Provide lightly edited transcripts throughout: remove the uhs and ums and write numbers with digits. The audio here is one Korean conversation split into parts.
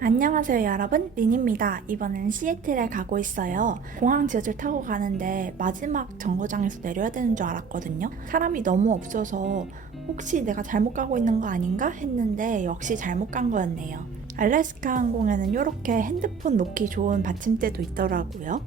안녕하세요 여러분, 린입니다. 이번엔 시애틀에 가고 있어요. 공항 지하철 타고 가는데 마지막 정거장에서 내려야 되는 줄 알았거든요. 사람이 너무 없어서 혹시 내가 잘못 가고 있는 거 아닌가 했는데 역시 잘못 간 거였네요. 알래스카 항공에는 이렇게 핸드폰 놓기 좋은 받침대도 있더라고요.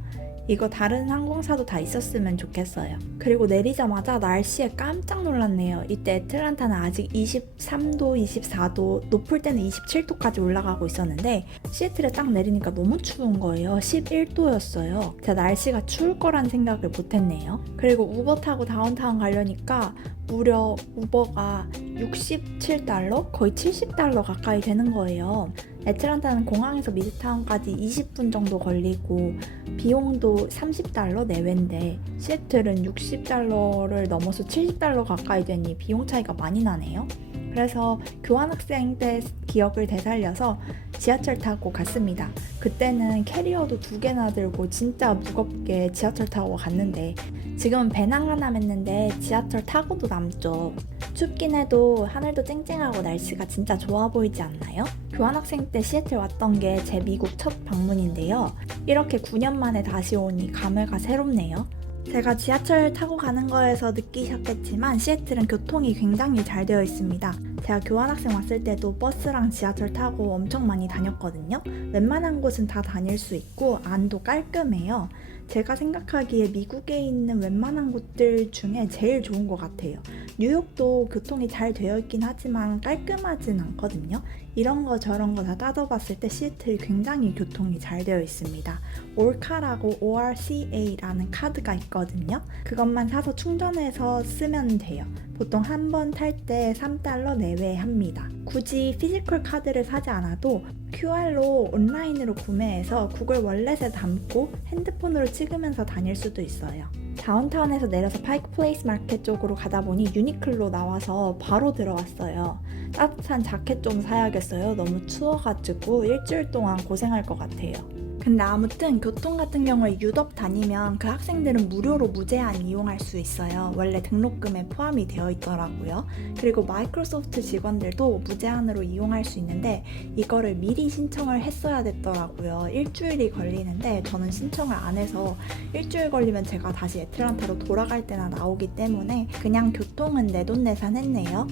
이거 다른 항공사도 다 있었으면 좋겠어요. 그리고 내리자마자 날씨에 깜짝 놀랐네요. 이때 애틀란타는 아직 23도, 24도, 높을 때는 27도까지 올라가고 있었는데 시애틀에 딱 내리니까 너무 추운 거예요. 11도였어요. 제가 날씨가 추울 거란 생각을 못했네요. 그리고 우버 타고 다운타운 가려니까 무려 우버가 67달러? 거의 70달러 가까이 되는 거예요. 애틀란타는 공항에서 미드타운까지 20분 정도 걸리고 비용도 30달러 내외인데 시애틀은 60달러를 넘어서 70달러 가까이 되니 비용 차이가 많이 나네요. 그래서 교환학생 때 기억을 되살려서 지하철 타고 갔습니다. 그때는 캐리어도 2개나 들고 진짜 무겁게 지하철 타고 갔는데 지금은 배낭 하나 맸는데 지하철 타고도 남죠. 춥긴 해도 하늘도 쨍쨍하고 날씨가 진짜 좋아 보이지 않나요? 교환학생 때 시애틀 왔던 게 제 미국 첫 방문인데요. 이렇게 9년 만에 다시 오니 감회가 새롭네요. 제가 지하철 타고 가는 거에서 느끼셨겠지만 시애틀은 교통이 굉장히 잘 되어 있습니다. 제가 교환학생 왔을 때도 버스랑 지하철 타고 엄청 많이 다녔거든요. 웬만한 곳은 다 다닐 수 있고 안도 깔끔해요. 제가 생각하기에 미국에 있는 웬만한 곳들 중에 제일 좋은 것 같아요. 뉴욕도 교통이 잘 되어 있긴 하지만 깔끔하진 않거든요. 이런 거 저런 거 다 따져봤을 때 시애틀이 굉장히 교통이 잘 되어 있습니다. 올카라고 ORCA라는 카드가 있거든요. 그것만 사서 충전해서 쓰면 돼요. 보통 한 번 탈 때 3달러 내외 합니다. 굳이 피지컬 카드를 사지 않아도 QR로 온라인으로 구매해서 구글 월렛에 담고 핸드폰으로 찍으면서 다닐 수도 있어요. 다운타운에서 내려서 파이크 플레이스 마켓 쪽으로 가다 보니 유니클로 나와서 바로 들어왔어요. 따뜻한 자켓 좀 사야겠어요. 너무 추워가지고 일주일 동안 고생할 것 같아요. 근데 아무튼 교통 같은 경우에 유덥 다니면 그 학생들은 무료로 무제한 이용할 수 있어요. 원래 등록금에 포함이 되어 있더라고요. 그리고 마이크로소프트 직원들도 무제한으로 이용할 수 있는데 이거를 미리 신청을 했어야 됐더라고요. 일주일이 걸리는데 저는 신청을 안 해서 일주일 걸리면 제가 다시 애틀란타로 돌아갈 때나 나오기 때문에 그냥 교통은 내돈내산 했네요.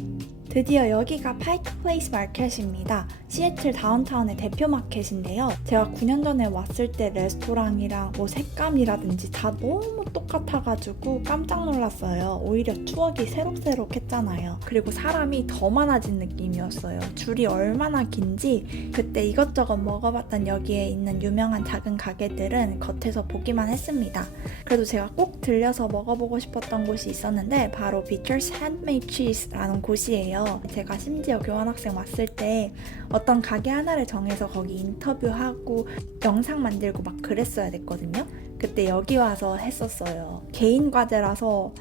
드디어 여기가 파이크 플레이스 마켓입니다. 시애틀 다운타운의 대표 마켓인데요. 제가 9년 전에 왔을 때 레스토랑이랑 뭐 색감이라든지 다 너무 똑같아가지고 깜짝 놀랐어요. 오히려 추억이 새록새록했잖아요. 그리고 사람이 더 많아진 느낌이었어요. 줄이 얼마나 긴지 그때 이것저것 먹어봤던 여기에 있는 유명한 작은 가게들은 겉에서 보기만 했습니다. 그래도 제가 꼭 들려서 먹어보고 싶었던 곳이 있었는데 바로 Beecher's Handmade Cheese라는 곳이에요. 제가 심지어 교환학생 왔을 때 어떤 가게 하나를 정해서 거기 인터뷰하고 영상 만들고 막 그랬어야 됐거든요. 그때 여기 와서 했었어요. 개인 과제라서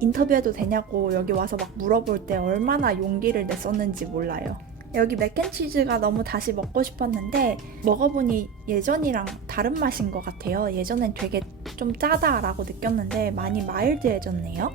인터뷰해도 되냐고 여기 와서 막 물어볼 때 얼마나 용기를 냈었는지 몰라요. 여기 맥앤치즈가 너무 다시 먹고 싶었는데 먹어보니 예전이랑 다른 맛인 것 같아요. 예전엔 되게 좀 짜다라고 느꼈는데 많이 마일드해졌네요.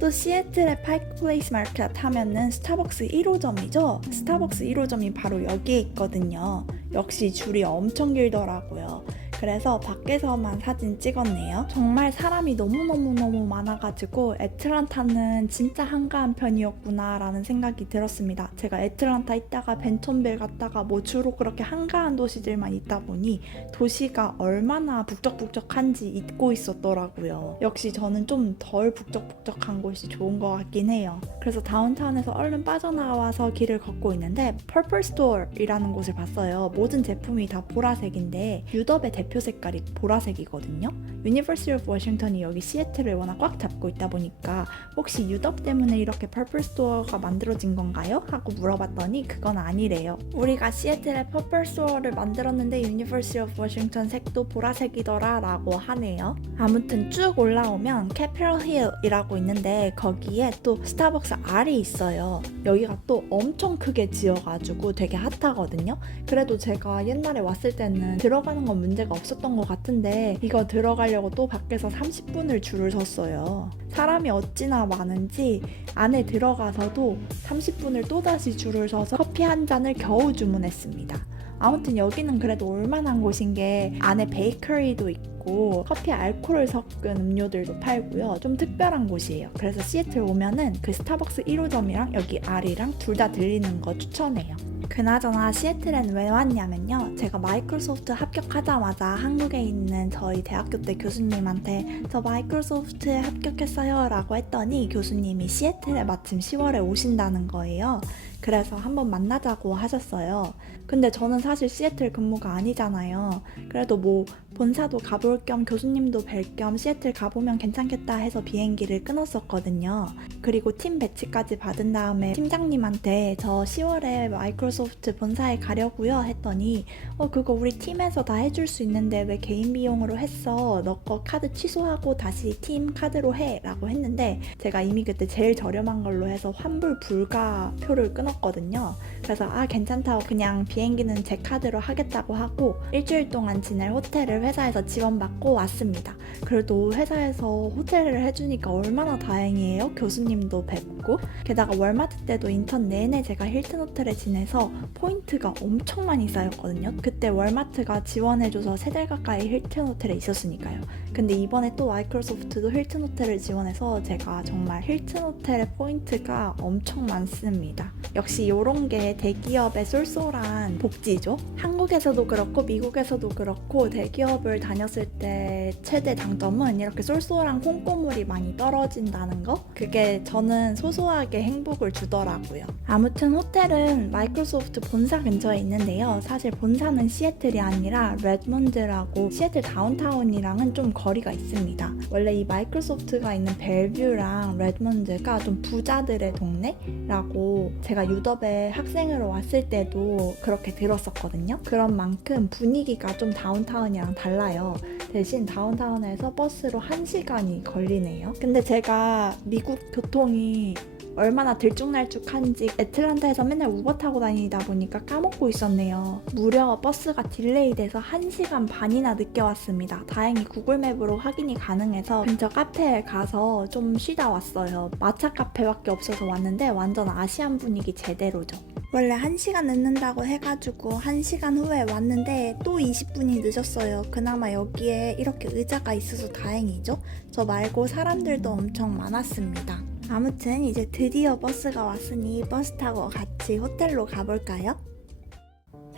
또 시애틀의 파이크 플레이스 마켓 하면은 스타벅스 1호점이죠. 스타벅스 1호점이 바로 여기에 있거든요. 역시 줄이 엄청 길더라고요. 그래서 밖에서만 사진 찍었네요. 정말 사람이 너무너무 많아가지고 애틀란타는 진짜 한가한 편이었구나 라는 생각이 들었습니다. 제가 애틀란타 있다가 벤턴빌 갔다가 뭐 주로 그렇게 한가한 도시들만 있다 보니 도시가 얼마나 북적북적한지 잊고 있었더라고요. 역시 저는 좀 덜 북적북적한 곳이 좋은 것 같긴 해요. 그래서 다운타운에서 얼른 빠져나와서 길을 걷고 있는데 퍼플 스토어이라는 곳을 봤어요. 모든 제품이 다 보라색인데 유럽의 대표 색깔이 보라색이거든요. 유니버시티 오브 워싱턴이 여기 시애틀을 워낙 꽉 잡고 있다 보니까 혹시 유럽 때문에 이렇게 퍼플 스토어가 만들어진 건가요? 하고 물어봤더니 그건 아니래요. 우리가 시애틀에 퍼플 스토어를 만들었는데 유니버시티 오브 워싱턴 색도 보라색이더라 라고 하네요. 아무튼 쭉 올라오면 캐피럴 힐이라고 있는데 거기에 또 스타벅스 R이 있어요. 여기가 또 엄청 크게 지어가지고 되게 핫하거든요. 그래도 제가 옛날에 왔을 때는 들어가는 건 문제가 없었던 것 같은데 이거 들어가려고 또 밖에서 30분을 줄을 섰어요. 사람이 어찌나 많은지 안에 들어가서도 30분을 또다시 줄을 서서 커피 한 잔을 겨우 주문했습니다. 아무튼 여기는 그래도 올만한 곳인 게 안에 베이커리도 있고 커피에 알코올을 섞은 음료들도 팔고요. 좀 특별한 곳이에요. 그래서 시애틀 오면은 그 스타벅스 1호점이랑 여기 R이랑 둘 다 들리는 거 추천해요. 그나저나 시애틀엔 왜 왔냐면요. 제가 마이크로소프트 합격하자마자 한국에 있는 저희 대학교 때 교수님한테 저 마이크로소프트에 합격했어요 라고 했더니 교수님이 시애틀에 마침 10월에 오신다는 거예요. 그래서 한번 만나자고 하셨어요. 근데 저는 사실 시애틀 근무가 아니잖아요. 그래도 뭐 본사도 가볼 겸 교수님도 뵐 겸 시애틀 가보면 괜찮겠다 해서 비행기를 끊었었거든요. 그리고 팀 배치까지 받은 다음에 팀장님한테 저 10월에 마이크로소프트 본사에 가려고요 했더니 그거 우리 팀에서 다 해줄 수 있는데 왜 개인 비용으로 했어? 너 거 카드 취소하고 다시 팀 카드로 해 라고 했는데 제가 이미 그때 제일 저렴한 걸로 해서 환불 불가 표를 끊었거든요. 그래서 괜찮다고 그냥 비행기는 제 카드로 하겠다고 하고 일주일 동안 지낼 호텔을 회사에서 지원받고 왔습니다. 그래도 회사에서 호텔을 해주니까 얼마나 다행이에요. 교수님도 뵙고 게다가 월마트 때도 인턴 내내 제가 힐튼 호텔에 지내서 포인트가 엄청 많이 쌓였거든요. 그때 월마트가 지원해줘서 3달 가까이 힐튼 호텔에 있었으니까요. 근데 이번에 또 마이크로소프트도 힐튼 호텔을 지원해서 제가 정말 힐튼 호텔의 포인트가 엄청 많습니다. 역시 이런 게 대기업의 쏠쏠한 복지죠. 한국에서도 그렇고 미국에서도 그렇고 대기업을 다녔을 때 최대 장점은 이렇게 쏠쏠한 콩고물이 많이 떨어진다는 거? 그게 저는 소소하게 행복을 주더라고요. 아무튼 호텔은 마이크로소프트 본사 근처에 있는데요. 사실 본사는 시애틀이 아니라 레드몬드라고 시애틀 다운타운이랑은 좀 거리가 있습니다. 원래 이 마이크로소프트가 있는 벨뷰랑 레드몬드가 좀 부자들의 동네라고 제가 유럽에 학생으로 왔을 때도 그렇게 들었었거든요. 그런 만큼 분위기가 좀 다운타운이랑 달라요. 대신 다운타운에서 버스로 1시간이 걸리네요. 근데 제가 미국 교통이 얼마나 들쭉날쭉한지 애틀란타에서 맨날 우버 타고 다니다 보니까 까먹고 있었네요. 무려 버스가 딜레이 돼서 1시간 반이나 늦게 왔습니다. 다행히 구글맵으로 확인이 가능해서 근처 카페에 가서 좀 쉬다 왔어요. 마차 카페밖에 없어서 왔는데 완전 아시안 분위기 제대로죠. 원래 1시간 늦는다고 해가지고 1시간 후에 왔는데 또 20분이 늦었어요. 그나마 여기에 이렇게 의자가 있어서 다행이죠. 저 말고 사람들도 엄청 많았습니다. 아무튼 이제 드디어 버스가 왔으니 버스 타고 같이 호텔로 가볼까요?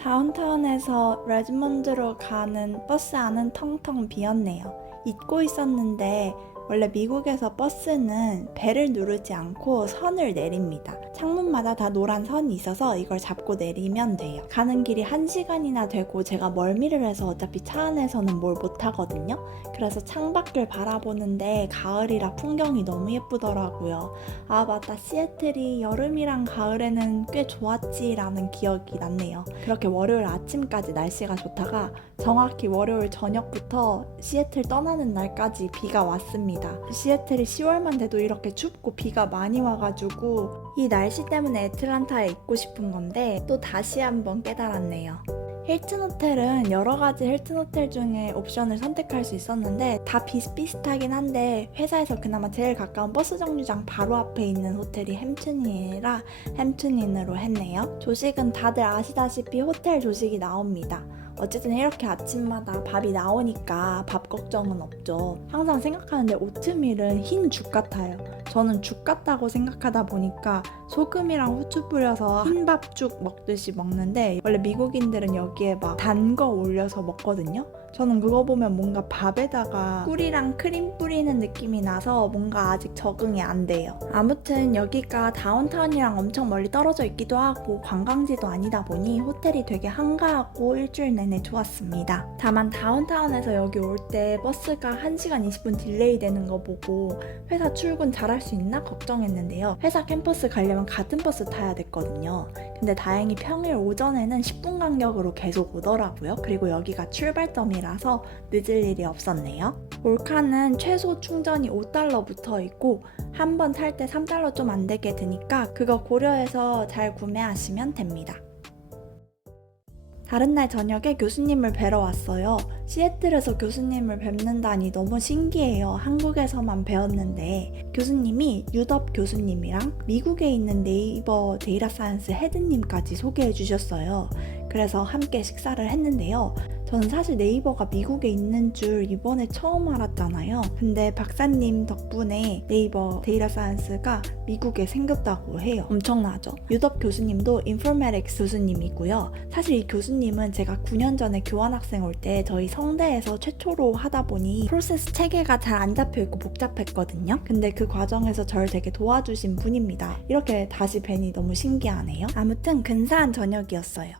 다운타운에서 레드몬드로 가는 버스 안은 텅텅 비었네요. 잊고 있었는데 원래 미국에서 버스는 벨을 누르지 않고 선을 내립니다. 창문마다 다 노란 선이 있어서 이걸 잡고 내리면 돼요. 가는 길이 1시간이나 되고 제가 멀미를 해서 어차피 차 안에서는 뭘 못하거든요. 그래서 창밖을 바라보는데 가을이라 풍경이 너무 예쁘더라고요. 맞다. 시애틀이 여름이랑 가을에는 꽤 좋았지라는 기억이 났네요. 그렇게 월요일 아침까지 날씨가 좋다가 정확히 월요일 저녁부터 시애틀 떠나는 날까지 비가 왔습니다. 시애틀이 10월만 돼도 이렇게 춥고 비가 많이 와가지고 이 날씨 때문에 애틀란타에 있고 싶은 건데 또 다시 한번 깨달았네요. 힐튼 호텔은 여러 가지 힐튼 호텔 중에 옵션을 선택할 수 있었는데 다 비슷비슷하긴 한데 회사에서 그나마 제일 가까운 버스 정류장 바로 앞에 있는 호텔이 햄튼인이라 햄튼인으로 했네요. 조식은 다들 아시다시피 호텔 조식이 나옵니다. 어쨌든 이렇게 아침마다 밥이 나오니까 밥 걱정은 없죠. 항상 생각하는데 오트밀은 흰 죽 같아요. 저는 죽 같다고 생각하다 보니까 소금이랑 후추 뿌려서 흰밥죽 먹듯이 먹는데 원래 미국인들은 여기에 막 단 거 올려서 먹거든요. 저는 그거 보면 뭔가 밥에다가 꿀이랑 크림 뿌리는 느낌이 나서 뭔가 아직 적응이 안 돼요. 아무튼 여기가 다운타운이랑 엄청 멀리 떨어져 있기도 하고 관광지도 아니다 보니 호텔이 되게 한가하고 일주일 내내 좋았습니다. 다만 다운타운에서 여기 올 때 버스가 1시간 20분 딜레이 되는 거 보고 회사 출근 잘할 수 있나 걱정했는데요. 회사 캠퍼스 가려면 같은 버스 타야 됐거든요. 근데 다행히 평일 오전에는 10분 간격으로 계속 오더라고요. 그리고 여기가 출발점이라서 늦을 일이 없었네요. 몰카는 최소 충전이 $5 붙어 있고 한 번 탈 때 $3 좀 안 되게 드니까 그거 고려해서 잘 구매하시면 됩니다. 다른 날 저녁에 교수님을 뵈러 왔어요. 시애틀에서 교수님을 뵙는다니 너무 신기해요. 한국에서만 배웠는데 교수님이 유덥 교수님이랑 미국에 있는 네이버 데이터 사이언스 헤드님까지 소개해 주셨어요. 그래서 함께 식사를 했는데요. 저는 사실 네이버가 미국에 있는 줄 이번에 처음 알았잖아요. 근데 박사님 덕분에 네이버 데이터 사이언스가 미국에 생겼다고 해요. 엄청나죠? 유덕 교수님도 인포메틱스 교수님이고요. 사실 이 교수님은 제가 9년 전에 교환학생 올 때 저희 성대에서 최초로 하다 보니 프로세스 체계가 잘 안 잡혀있고 복잡했거든요. 근데 그 과정에서 저를 되게 도와주신 분입니다. 이렇게 다시 뵈니 너무 신기하네요. 아무튼 근사한 저녁이었어요.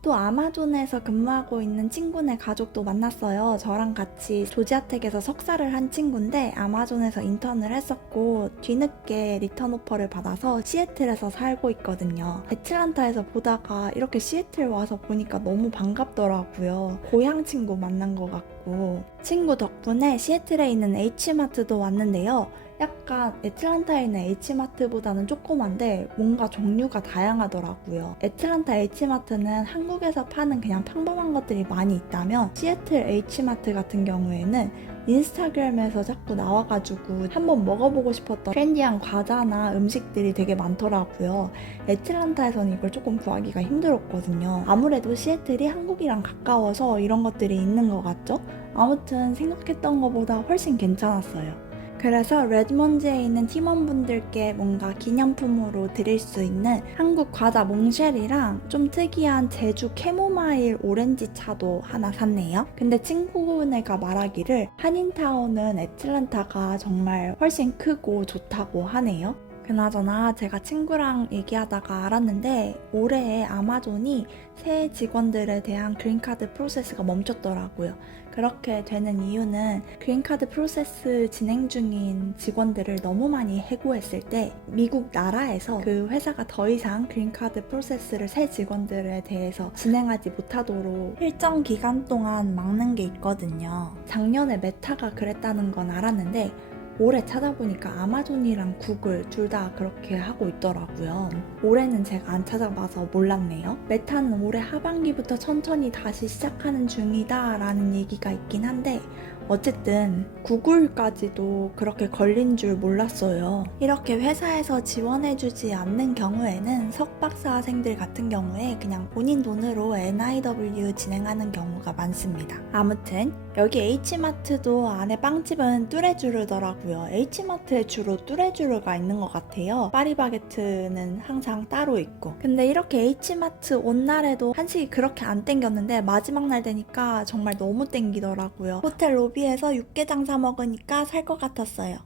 또 아마존에서 근무하고 있는 친구네 가족도 만났어요. 저랑 같이 조지아텍에서 석사를 한 친구인데 아마존에서 인턴을 했었고 뒤늦게 리턴 오퍼를 받아서 시애틀에서 살고 있거든요. 애틀란타에서 보다가 이렇게 시애틀 와서 보니까 너무 반갑더라고요. 고향 친구 만난 것 같고 친구 덕분에 시애틀에 있는 H마트도 왔는데요. 약간 애틀란타에 있는 H마트보다는 조그만데 뭔가 종류가 다양하더라고요. 애틀란타 H마트는 한국에서 파는 그냥 평범한 것들이 많이 있다면 시애틀 H마트 같은 경우에는 인스타그램에서 자꾸 나와가지고 한번 먹어보고 싶었던 트렌디한 과자나 음식들이 되게 많더라고요. 애틀란타에서는 이걸 조금 구하기가 힘들었거든요. 아무래도 시애틀이 한국이랑 가까워서 이런 것들이 있는 것 같죠? 아무튼 생각했던 것보다 훨씬 괜찮았어요. 그래서 레드몬드에 있는 팀원분들께 뭔가 기념품으로 드릴 수 있는 한국 과자 몽쉘이랑 좀 특이한 제주 캐모마일 오렌지 차도 하나 샀네요. 근데 친구네가 말하기를 한인타운은 애틀란타가 정말 훨씬 크고 좋다고 하네요. 그나저나 제가 친구랑 얘기하다가 알았는데 올해 아마존이 새 직원들에 대한 그린카드 프로세스가 멈췄더라고요. 그렇게 되는 이유는 그린카드 프로세스 진행 중인 직원들을 너무 많이 해고했을 때 미국 나라에서 그 회사가 더 이상 그린카드 프로세스를 새 직원들에 대해서 진행하지 못하도록 일정 기간 동안 막는 게 있거든요. 작년에 메타가 그랬다는 건 알았는데 올해 찾아보니까 아마존이랑 구글 둘 다 그렇게 하고 있더라고요. 올해는 제가 안 찾아봐서 몰랐네요. 메타는 올해 하반기부터 천천히 다시 시작하는 중이다 라는 얘기가 있긴 한데 어쨌든 구글까지도 그렇게 걸린 줄 몰랐어요. 이렇게 회사에서 지원해주지 않는 경우에는 석박사생들 같은 경우에 그냥 본인 돈으로 NIW 진행하는 경우가 많습니다. 아무튼 여기 H마트도 안에 빵집은 뚜레쥬르더라고요. H마트에 주로 뚜레쥬르가 있는 것 같아요. 파리바게트는 항상 따로 있고. 근데 이렇게 H마트 온 날에도 한식이 그렇게 안 땡겼는데 마지막 날 되니까 정말 너무 땡기더라고요. 호텔 로비에서 육개장 사 먹으니까 살 것 같았어요.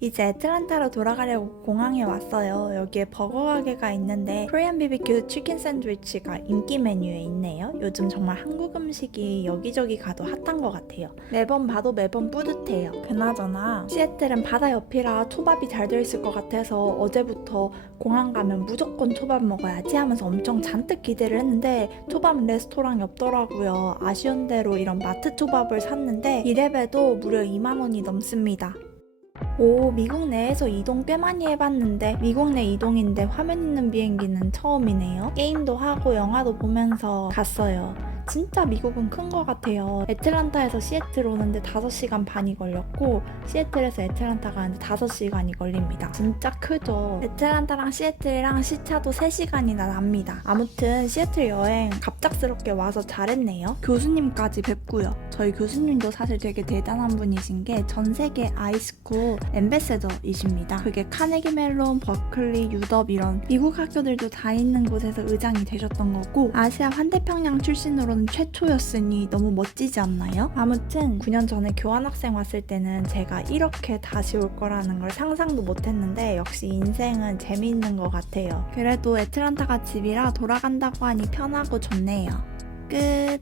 이제 애틀란타로 돌아가려고 공항에 왔어요. 여기에 버거 가게가 있는데 코리안 BBQ 치킨 샌드위치가 인기 메뉴에 있네요. 요즘 정말 한국 음식이 여기저기 가도 핫한 것 같아요. 매번 봐도 매번 뿌듯해요. 그나저나 시애틀은 바다 옆이라 초밥이 잘 돼 있을 것 같아서 어제부터 공항 가면 무조건 초밥 먹어야지 하면서 엄청 잔뜩 기대를 했는데 초밥 레스토랑이 없더라고요. 아쉬운 대로 이런 마트 초밥을 샀는데 1랩에도 무려 2만 원이 넘습니다. 오, 미국 내에서 이동 꽤 많이 해봤는데 미국 내 이동인데 화면 있는 비행기는 처음이네요. 게임도 하고 영화도 보면서 갔어요. 진짜 미국은 큰 것 같아요. 애틀란타에서 시애틀 오는데 5시간 반이 걸렸고 시애틀에서 애틀란타 가는데 5시간이 걸립니다. 진짜 크죠. 애틀란타랑 시애틀이랑 시차도 3시간이나 납니다. 아무튼 시애틀 여행 갑작스럽게 와서 잘했네요. 교수님까지 뵙고요. 저희 교수님도 사실 되게 대단한 분이신 게 전 세계 아이스쿨 앰베서더이십니다. 그게 카네기 멜론, 버클리, 유덥 이런 미국 학교들도 다 있는 곳에서 의장이 되셨던 거고 아시아 환대평양 출신으로는 최초였으니 너무 멋지지 않나요? 아무튼 9년 전에 교환학생 왔을 때는 제가 이렇게 다시 올 거라는 걸 상상도 못했는데 역시 인생은 재미있는 것 같아요. 그래도 애틀란타가 집이라 돌아간다고 하니 편하고 좋네요. 끝.